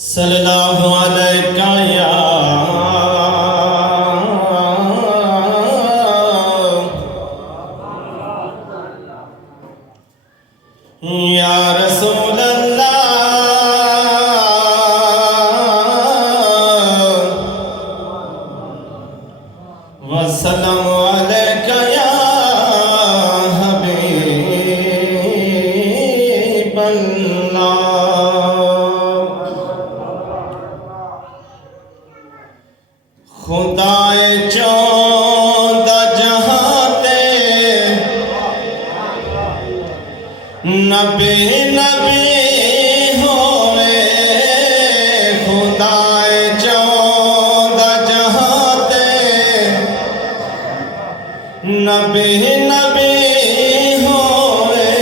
सल्लल्लाहु अलैका या रसूल अल्लाह वसल्लम अलैका या हबीब अल्लाह। खुदाए चौदह जहां ते नबी नबी होवे। खुदाए चौदह जहां ते नबी नबी होवे।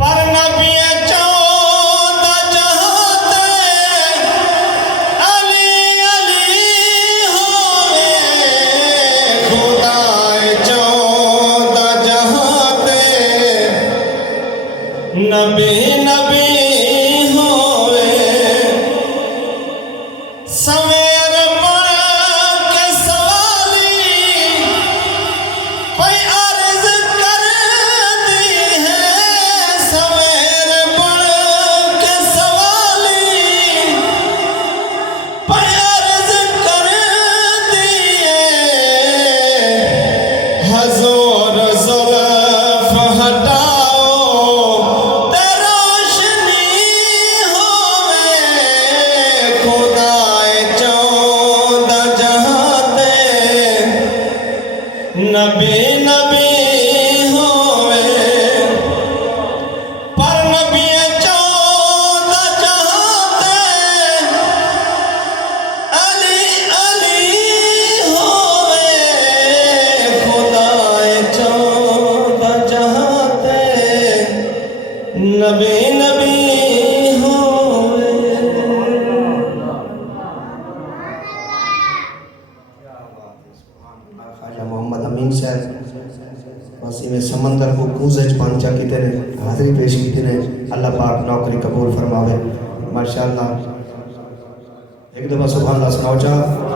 पर नबी चौदह जहां ते अली अली होवे। खुदाए चौदह जहां ते नबी नबी होवे। सवेर पढ़ के सवाली कोई अर्ज कर दी है। सवेर पढ़ के सवाली कोई अर्ज कर दी है। हजूर ज़ुल्फ़ हटाओ ते रोशनी होवे। खुदाए चौदह जहां ते नबी नबी होवे। पर नबी चौदह जहां ते अली अली होवे। खुदाए चौदह जहां ते नबी नबी होवे। ख्वाजा मोहम्मद अमीन साहब वसीम समंदर को कूज़ पांचा की तरह हाज़री पेश की तरह अल्लाह पाक नौकरी कबूल फरमावे। माशाअल्लाह एक दफ़ा सुभान अल्लाह सुनाओ।